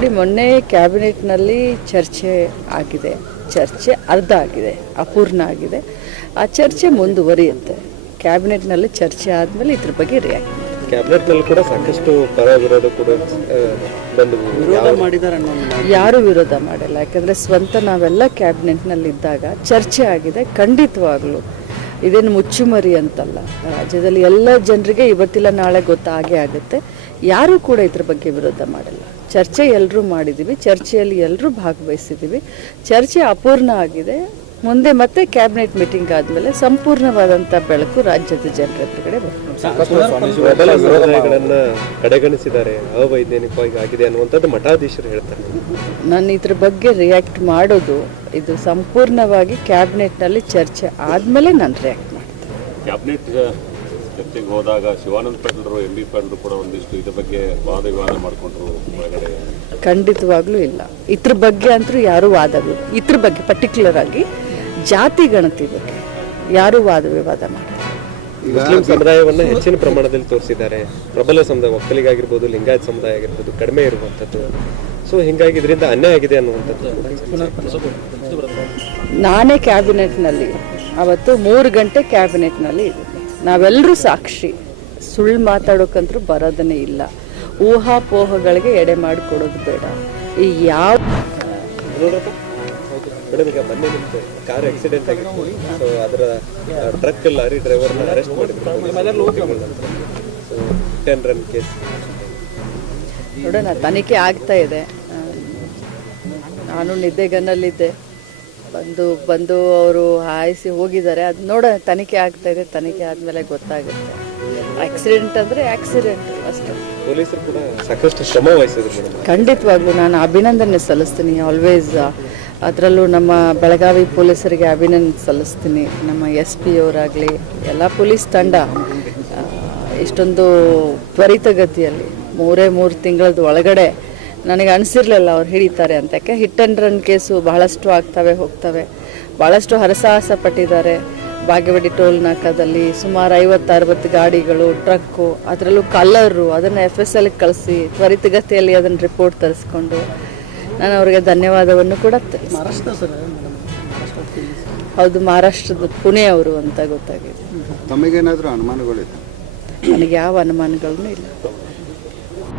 ನೋಡಿ, ಮೊನ್ನೆ ಕ್ಯಾಬಿನೆಟ್ನಲ್ಲಿ ಚರ್ಚೆ ಆಗಿದೆ. ಚರ್ಚೆ ಅರ್ಧ ಆಗಿದೆ, ಅಪೂರ್ಣ ಆಗಿದೆ. ಆ ಚರ್ಚೆ ಮುಂದುವರಿಯುತ್ತೆ. ಕ್ಯಾಬಿನೆಟ್ನಲ್ಲಿ ಚರ್ಚೆ ಆದಮೇಲೆ ಇದ್ರ ಬಗ್ಗೆ ರಿಯಾಕ್ಟ್ ಮಾಡಿ. ಕ್ಯಾಬಿನೆಟ್ನಲ್ಲಿ ಕೂಡ ಸಾಕಷ್ಟು ಪರ ವಿರೋಧ ಕೂಡ ವಿರೋಧ ಮಾಡಿದ್ದಾರೆ. ಯಾರು ವಿರೋಧ ಮಾಡಿಲ್ಲ, ಯಾಕಂದರೆ ಸ್ವಂತ ನಾವೆಲ್ಲ ಕ್ಯಾಬಿನೆಟ್ನಲ್ಲಿದ್ದಾಗ ಚರ್ಚೆ ಆಗಿದೆ. ಖಂಡಿತವಾಗ್ಲೂ ಇದೇನು ಮುಚ್ಚುಮರಿ ಅಂತಲ್ಲ. ರಾಜ್ಯದಲ್ಲಿ ಎಲ್ಲ ಜನರಿಗೆ ಇವತ್ತಿಲ್ಲ ನಾಳೆ ಗೊತ್ತಾಗೇ ಆಗುತ್ತೆ. ಯಾರೂ ಕೂಡ ಇದ್ರ ಬಗ್ಗೆ ವಿರೋಧ ಮಾಡಿಲ್ಲ. ಚರ್ಚೆ ಎಲ್ಲರೂ ಮಾಡಿದ್ದೀವಿ, ಚರ್ಚೆಯಲ್ಲಿ ಎಲ್ಲರೂ ಭಾಗವಹಿಸಿದ್ದೀವಿ. ಚರ್ಚೆ ಅಪೂರ್ಣ ಆಗಿದೆ. ಮುಂದೆ ಮತ್ತೆ ಕ್ಯಾಬಿನೆಟ್ ಮೀಟಿಂಗ್ ಆದಮೇಲೆ ಸಂಪೂರ್ಣವಾದಂಥ ಬೆಳಕು ರಾಜ್ಯದ ಜನರ ಎದುರುಗಡೆ ವಿರೋಧಗಳನ್ನು ಕಡೆಗಣಿಸಿದ್ದಾರೆ, ಅವೈಜ್ಞಾನಿಕವಾಗಿ ಆಗಿದೆ ಅನ್ನುವಂಥದ್ದು ಮಠಾಧೀಶರು ಹೇಳ್ತಾರೆ. ನಾನು ಇದ್ರ ಬಗ್ಗೆ ರಿಯಾಕ್ಟ್ ಮಾಡೋದು, ಇದು ಸಂಪೂರ್ಣವಾಗಿ ಕ್ಯಾಬಿನೆಟ್ನಲ್ಲಿ ಚರ್ಚೆ ಆದಮೇಲೆ ನಾನು ರಿಯಾಕ್ಟ್ ಮಾಡ್ತೇನೆ. ಕ್ಯಾಬಿನೆಟ್ ಚರ್ಚೆಗೆ ಹೋದಾಗ ಶಿವಾನಂದ ಪಾಟೀಲರು, ಎಂ ಬಿ ಪಾಟೀಲರು ಕೂಡ ಒಂದಿಷ್ಟು ಇದ್ರ ಬಗ್ಗೆ ವಾದ ವಿವಾದ ಮಾಡಿಕೊಂಡ್ರು ಒಳಗಡೆ. ಖಂಡಿತವಾಗ್ಲೂ ಇಲ್ಲ. ಇದ್ರ ಬಗ್ಗೆ ಅಂತೂ ಯಾರೂ ವಾದಗಳು, ಇದ್ರ ಬಗ್ಗೆ ಪರ್ಟಿಕ್ಯುಲರ್ ಆಗಿ ಜಾತಿ ಗಣತಿ ಬಗ್ಗೆ ಯಾರೂ ವಾದ ವಿವಾದ ಮಾಡ್ತಾರೆ. ಮುಸ್ಲಿಂ ಸಮುದಾಯವನ್ನು ಹೆಚ್ಚಿನ ಪ್ರಮಾಣದಲ್ಲಿ ತೋರಿಸಿದ್ದಾರೆ. ಪ್ರಬಲ ಸಮುದಾಯ, ಒಕ್ಕಲಿಗಾಗಿರ್ಬೋದು, ಲಿಂಗಾಯತ್ ಸಮುದಾಯ ಆಗಿರ್ಬೋದು, ಕಡಿಮೆ ಇರುವಂಥದ್ದು. ಸೊ ಹಿಂಗಾಗಿ ಇದರಿಂದ ಅನ್ಯಾಯ ಆಗಿದೆ ಅನ್ನುವಂಥದ್ದು. ನಾನೇ ಕ್ಯಾಬಿನೆಟ್ನಲ್ಲಿ ಅವತ್ತು 3 ಗಂಟೆ ಕ್ಯಾಬಿನೆಟ್ನಲ್ಲಿ ಇದ್ದೀನಿ. ನಾವೆಲ್ಲರೂ ಸಾಕ್ಷಿ. ಸುಳ್ಳು ಮಾತಾಡೋಕ್ಕಂತೂ ಬರೋದನ್ನೇ ಇಲ್ಲ. ಊಹಾಪೋಹಗಳಿಗೆ ಎಡೆ ಮಾಡಿಕೊಡೋದು ಬೇಡ. ಈ ಯಾವ ಮೇಡಮ್, ಈಗ ಮೊನ್ನೆ ನಿಮ್ದು ಕಾರ್ ಆಕ್ಸಿಡೆಂಟ್ ಆಗಿತ್ತು. ಸೊ ಅದರ ಟ್ರಕ್ ಲಾರಿ ಡ್ರೈವರ್ನ ಅರೆಸ್ಟ್ ಮಾಡಿದ್ರು. 10 ರನ್ ಕೇಸ್ ನೋಡೋಣ, ತನಿಖೆ ಆಗ್ತಾ ಇದೆ. ನಾನು ನಿದ್ದೆಗನ್ನಲ್ಲಿದ್ದೆ. ಬಂದು ಅವರು ಹಾಯಿಸಿ ಹೋಗಿದ್ದಾರೆ. ಅದು ನೋಡೋಣ, ತನಿಖೆ ಆಗ್ತಾ ಇದೆ. ತನಿಖೆ ಆದಮೇಲೆ ಗೊತ್ತಾಗುತ್ತೆ. ಆಕ್ಸಿಡೆಂಟ್ ಅಂದರೆ ಆಕ್ಸಿಡೆಂಟ್ ಅಷ್ಟೇ. ಪೊಲೀಸರು ಕೂಡ ಸಾಕಷ್ಟು ಶ್ರಮ ವಹಿಸಿದ್ರು. ಖಂಡಿತವಾಗ್ಲೂ ನಾನು ಅಭಿನಂದನೆ ಸಲ್ಲಿಸ್ತೀನಿ. ಆಲ್ವೇಸ್ ಅದರಲ್ಲೂ ನಮ್ಮ ಬೆಳಗಾವಿ ಪೊಲೀಸರಿಗೆ ಅಭಿನಂದನೆ ಸಲ್ಲಿಸ್ತೀನಿ. ನಮ್ಮ SP ಅವರಾಗಲಿ, ಎಲ್ಲ ಪೊಲೀಸ್ ತಂಡ ಇಷ್ಟೊಂದು ತ್ವರಿತಗತಿಯಲ್ಲಿ 3 ತಿಂಗಳದ ಒಳಗಡೆ ನನಗೆ ಅನಿಸಿರಲಿಲ್ಲ ಅವ್ರು ಹಿಡಿತಾರೆ ಅಂತ. ಯಾಕೆ ಹಿಟ್ ಆ್ಯಂಡ್ ರನ್ ಕೇಸು ಬಹಳಷ್ಟು ಆಗ್ತವೆ ಹೋಗ್ತವೆ. ಭಾಳಷ್ಟು ಹರಸಾಹಸ ಪಟ್ಟಿದ್ದಾರೆ. ಬಾಗೇವಾಡಿ ಟೋಲ್ ನಾಕಾದಲ್ಲಿ ಸುಮಾರು 50-60 ಗಾಡಿಗಳು, ಟ್ರಕ್ಕು, ಅದರಲ್ಲೂ ಕಲ್ಲರು, ಅದನ್ನು FSLಗೆ ಕಳಿಸಿ ತ್ವರಿತಗತಿಯಲ್ಲಿ ಅದನ್ನು ರಿಪೋರ್ಟ್ ತರಿಸ್ಕೊಂಡು ನಾನು ಅವರಿಗೆ ಧನ್ಯವಾದವನ್ನು ಕೂಡ ಹೌದು, ಮಹಾರಾಷ್ಟ್ರದ ಪುಣೆ ಅವರು ಅಂತ ಗೊತ್ತಾಗಿದೆ. ತಮಗೇನಾದರೂ ಅನುಮಾನಗಳಿದೆ? ನನಗೆ ಯಾವ ಅನುಮಾನಗಳೂ ಇಲ್ಲ.